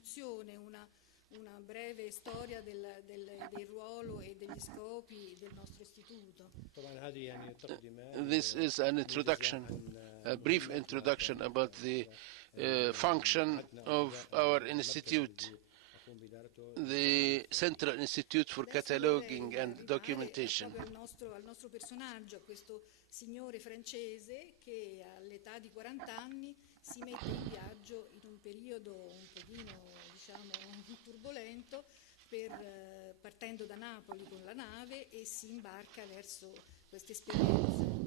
Costituzione una breve storia del ruolo e degli scopi del nostro istituto. This is an introduction, a brief introduction about the function of our institute, the Central Institute for Cataloging and Documentation. Al nostro personaggio, a questo signore francese che all'età di 40 anni si mette in viaggio in un periodo un pochino, diciamo, turbolento, partendo da Napoli con la nave e si imbarca verso queste esperienze.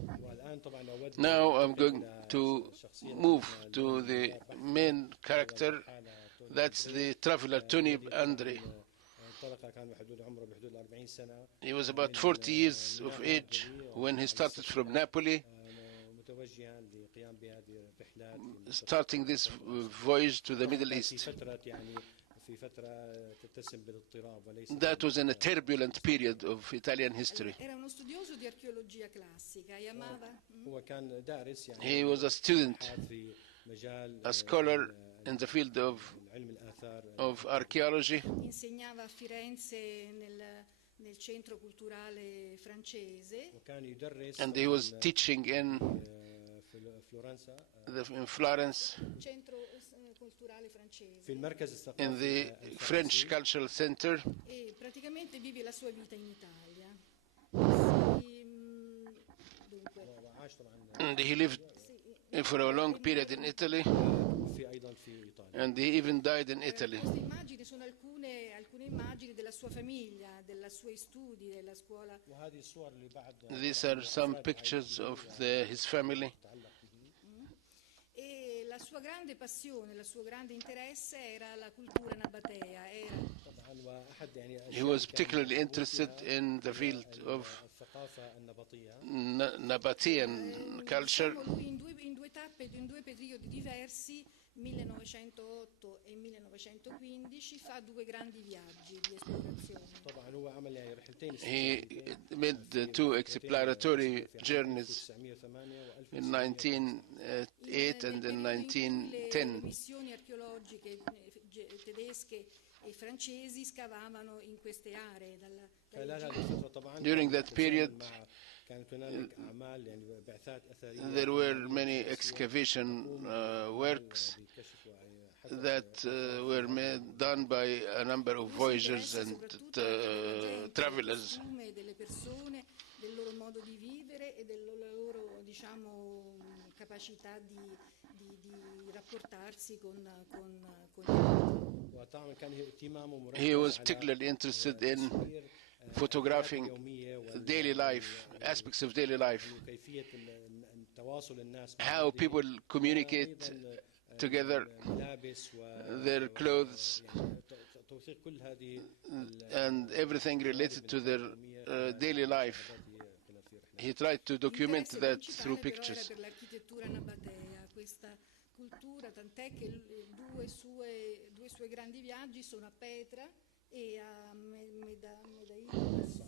Now I'm going to move to the main character. That's the traveler Tony Andre. He was about 40 years of age when he started from Napoli, starting this voyage to the Middle East. That was in a turbulent period of Italian history. Era uno studioso di archeologia classica e amava. He was a student, a scholar in the field of archaeology. Insegnava a Firenze nel centro culturale francese. And he was teaching in Florence, Centro culturale francese. in the French Cultural Center. E praticamente vive la sua vita in Italia. And he lived for a long period in Italy, and he even died in Italy. Queste immagini sono alcune immagini della sua famiglia, dei suoi studi, della scuola. These are some pictures of his family. E la sua grande passione, il suo grande interesse era la cultura nabatea. He was particularly interested in the field of Nabatean culture. Lui in due tappe, in due periodi diversi, 1908 e 1915, fa due grandi viaggi di esplorazione. He made two exploratory journeys in 1908 and in 1910. Le missioni archeologiche tedesche e francesi scavavano in queste aree. During that period, there were many excavation works that were done by a number of voyagers and travelers. Delle persone, del loro modo di vivere e della loro, diciamo, capacità di rapportarsi con gli altri. He was particularly interested in photographing daily life, aspects of daily life, how people communicate together, their clothes, and everything related to their daily life. He tried to document that through pictures. Per l'architettura nabatea, questa cultura, tant'è che due suoi grandi viaggi sono a Petra e a Medairos.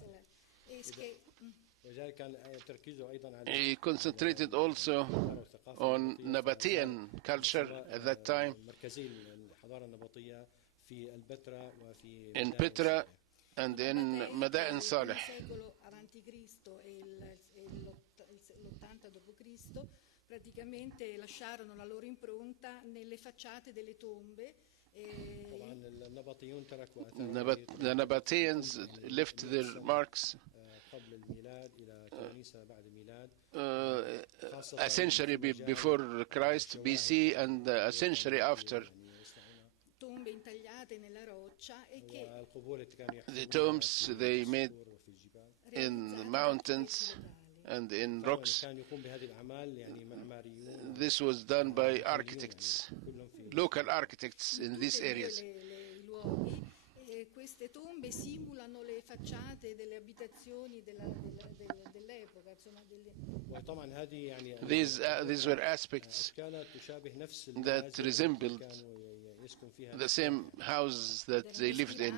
He concentrated also on Nabatean culture at that time in Petra and in Madain Saleh. Secolo avanti Cristo e l'80 d.C. praticamente lasciarono la loro impronta nelle facciate delle tombe. The Nabateans left their marks a century before Christ, BC, and a century after. Tombe intagliate nella roccia e che the tombs they made in mountains and in rocks. This was done by architects, local architects in these areas. Queste tombe simulano le facciate delle abitazioni dell'epoca. These were aspects that resembled the same houses that they lived in.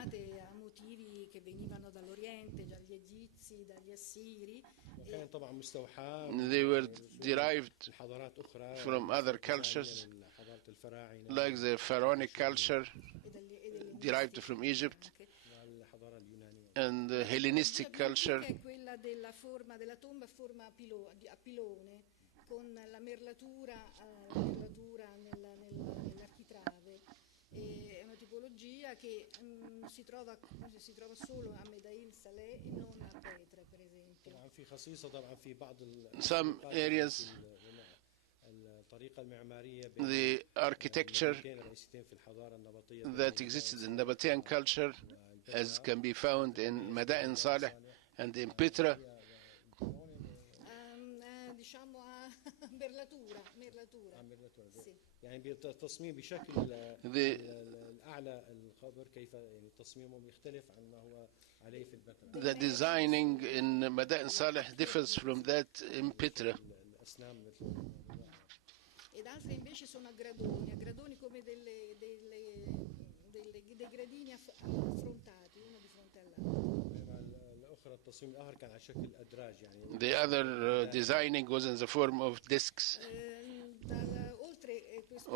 Motivi che venivano dall'Oriente, dagli Egizi, dagli Assiri. They were derived from other cultures, like the pharaonic culture. derived from Egypt, and the Hellenistic culture. È quella della tomba a forma a pilone, con la merlatura nell'architrave. È una tipologia che si trova solo a Medail Saleh e non a Petra, per esempio. Some areas, the architecture that existed in Nabatean culture, as can be found in Madain Saleh and in Petra, diciamo a merlatura. Sì. يعني بالتصميم بشكل الأعلى الخبر كيف يعني تصميمه يختلف عن ما هو عليه في البتراء. The designing in Madain Saleh differs from that in Petra. Ed altre invece sono a gradoni come dei gradini affrontati, uno di fronte all'altro. The other designing was in the form of discs. Oltre questo,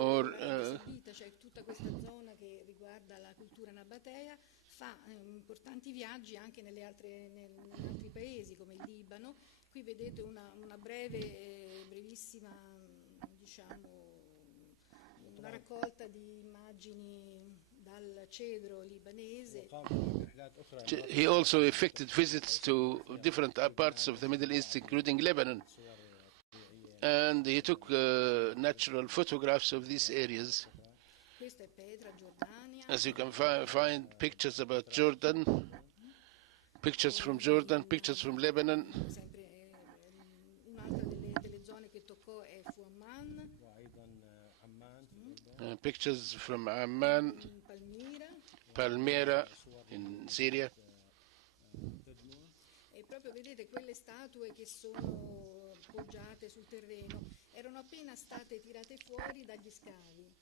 cioè tutta questa zona che riguarda la cultura nabatea, fa importanti viaggi anche negli altri paesi come il Libano. Qui vedete una brevissima, diciamo, una raccolta di immagini dal cedro libanese. He also effected visits to different parts of the Middle East, including Lebanon. And he took natural photographs of these areas. Questa è Petra, Giordania. As you can find pictures about Jordan, pictures from Jordan, pictures from Lebanon. Sempre un'altra delle zone che toccò è fu Amman. Pictures from Amman, Palmyra in Syria. E proprio vedete quelle statue che sono poggiate sul terreno erano appena state tirate fuori dagli scavi.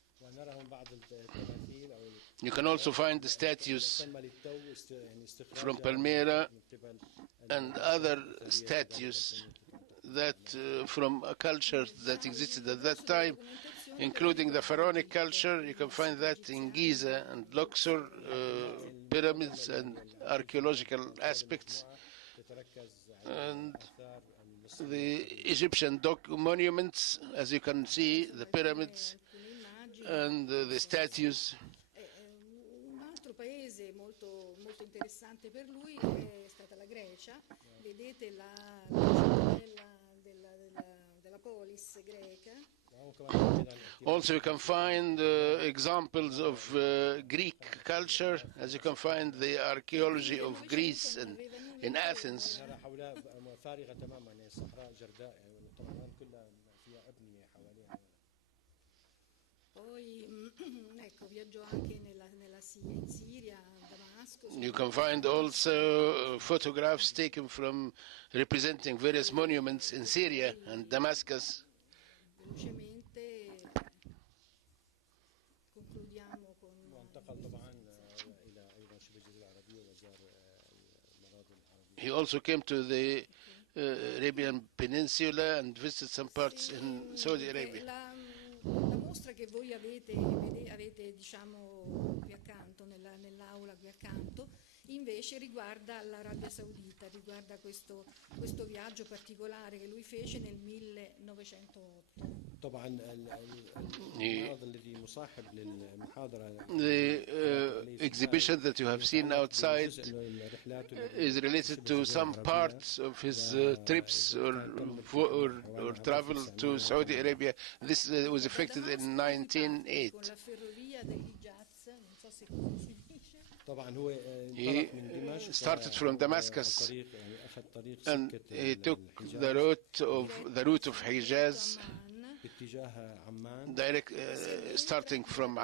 You can also find the statues from Palmyra and other statues that from a culture that existed at that time, including the pharaonic culture. You can find that in Giza and Luxor, pyramids and archaeological aspects, and the Egyptian monuments, as you can see, the pyramids and the statues. Un altro paese molto interessante per lui è stata la Grecia. Vedete la della polis greca. Also, you can find examples of Greek culture, as you can find the archaeology of Greece and in Athens. Poi ecco, viaggiò anche in Siria, a Damasco. You can find also photographs taken from representing various monuments in Syria and Damascus. Velocemente concludiamo con He also came to the Arabian Peninsula and visited some parts in Saudi Arabia. La mostra che voi avete diciamo qui accanto, nell'aula qui accanto, invece riguarda l'Arabia Saudita, riguarda questo viaggio particolare che lui fece nel 1908. The exhibition that you have seen outside is related to some parts of his trips or travel to Saudi Arabia. This was effected in 1908. Con la ferrovia dell'Hijaz, non so se si dice. He started from Damascus and he took the route of Hijaz, direct, starting from